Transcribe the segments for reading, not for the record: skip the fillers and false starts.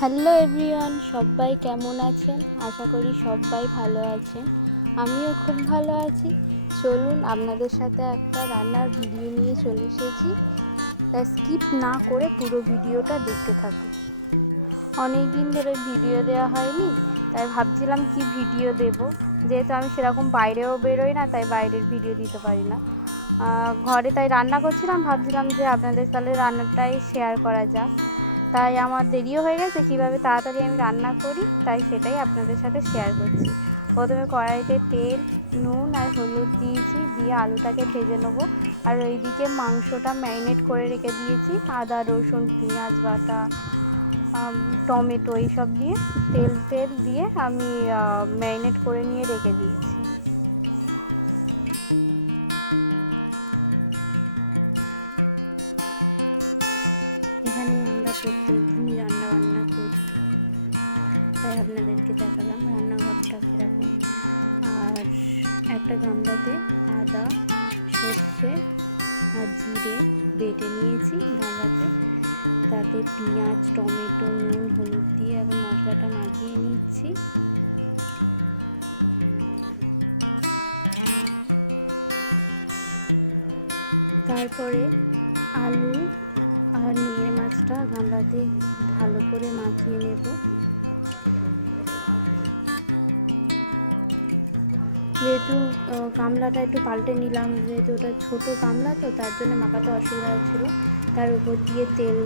Hello everyone, সবাই কেমন আছেন? আশা করি সবাই ভালো আছেন। আমিও খুব ভালো আছি। চলুন আপনাদের সাথে একটা রান্নার ভিডিও নিয়ে চলে এসেছি, তাই স্কিপ না করে পুরো ভিডিওটা দেখতে থাকুন। অনেক দিন ধরে ভিডিও দেওয়া হয়নি, তাই ভাবছিলাম কি ভিডিও দেব। যেহেতু আমি সেরকম বাইরেও বেরোই না, তাই বাইরের ভিডিও দিতে পারি না। ঘরে তাই রান্না করছিলাম, ভাবছিলাম যে আপনাদের তাহলে রান্নাটাই শেয়ার করা যাক। তাই আমার দেরিও হয়ে গেছে, কীভাবে তাড়াতাড়ি আমি রান্না করি তাই সেটাই আপনাদের সাথে শেয়ার করছি। প্রথমে কড়াইতে তেল, নুন আর হলুদ দিয়েছি, দিয়ে আলুটাকে ভেজে নেবো। আর ওইদিকে মাংসটা ম্যারিনেট করে রেখে দিয়েছি, আদা রসুন পেঁয়াজ বাটা, টমেটো এইসব দিয়ে তেল দিয়ে আমি ম্যারিনেট করে নিয়ে রেখে দিয়েছি। এখানে আমরা প্রত্যেক দিনই রান্না করি, তাই আপনাদেরকে দেখালাম রান্নাঘরটা কীরকম। আর একটা গামলাতে আদা, সর্ষে আর জিরে বেটে নিয়েছি গামলাতে, তাতে পেঁয়াজ, টমেটো, নুন, হলুদ দিয়ে এখন মশলাটা মাখিয়ে নিচ্ছি। তারপরে আলু আর নিয়ে মাছটা গামলাতে ভালো করে মাখিয়ে নেব। যেহেতু গামলাটা একটু পাল্টে নিলাম, যেহেতু ওটা ছোটো গামলা তো তার জন্য মাখাতে অসুবিধা হচ্ছিলো। তার উপর দিয়ে তেল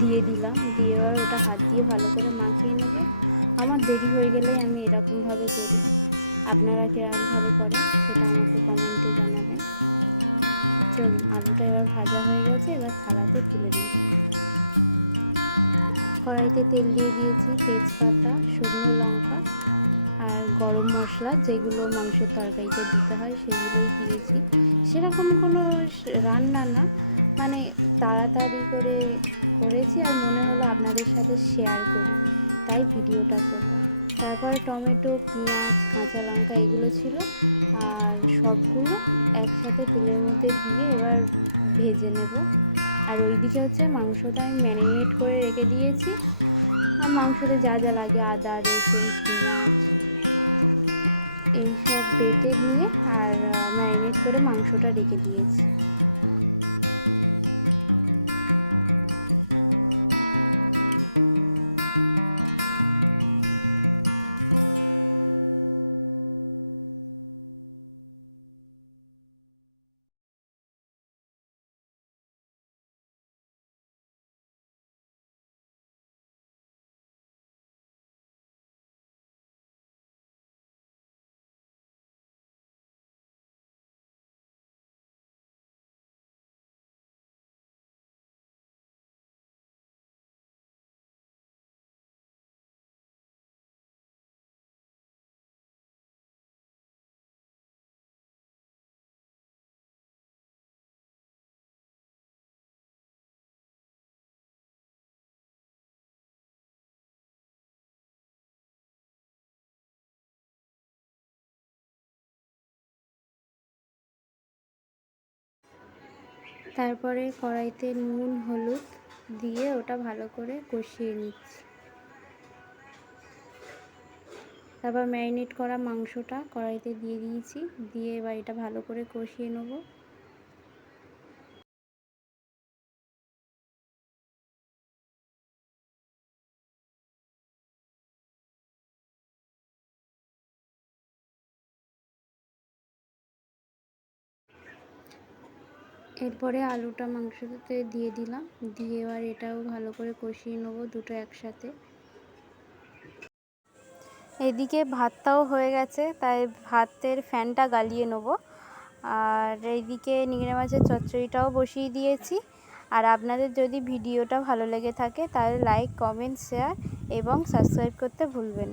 দিয়ে দিলাম, দিয়ে এবার ওটা হাত দিয়ে ভালো করে মাখিয়ে নেব। আমার দেরি হয়ে গেলেই আমি এরকমভাবে করি, আপনারা কীরকমভাবে করেন সেটা আমাকে কমেন্টে জানাবেন। চলুন, আলুটা এবার ভাজা হয়ে গেছে, এবার থালাতে তুলে নেব। কড়াইতে তেল দিয়ে দিয়েছি, তেজপাতা, শুকনো লঙ্কা আর গরম মশলা, যেগুলো মাংসের তরকারিতে দিতে হয় সেগুলোই দিয়েছি। সেরকম কোনো রান্না না, মানে তাড়াতাড়ি করে করেছি আর মনে হলো আপনাদের সাথে শেয়ার করি, তাই ভিডিওটা করলাম। তারপরে টমেটো, পেঁয়াজ, কাঁচা লঙ্কা এগুলো ছিল, আর সবগুলো একসাথে তেলের মধ্যে দিয়ে এবার ভেজে নেব। আর ওইদিকে হচ্ছে মাংসটা আমি ম্যারিনেট করে রেখে দিয়েছি, আর মাংসতে যা যা লাগে আদা রসুন পেঁয়াজ এইসব বেটে নিয়ে আর ম্যারিনেট করে মাংসটা রেখে দিয়েছি। তারপরে কড়াইতে নুন হলুদ দিয়ে ওটা ভালো করে কষিয়ে নিচ্ছি। তারপর ম্যারিনেট করা মাংসটা কড়াইতে দিয়ে দিয়েছি, দিয়ে এবার এটা ভালো করে কষিয়ে নেব। এরপরে আলুটা মাংসতে দিয়ে দিলাম, দিয়ে এবার এটাও ভালো করে কষিয়ে নেব দুটো একসাথে। এদিকে ভাতটাও হয়ে গেছে, তাই ভাতের ফ্যানটা গালিয়ে নেব। আর এইদিকে নিংড়ে মাছের চচ্চড়িটাও বসিয়ে দিয়েছি। আর আপনাদের যদি ভিডিওটা ভালো লেগে থাকে তাহলে লাইক কমেন্ট শেয়ার এবং সাবস্ক্রাইব করতে ভুলবেন না।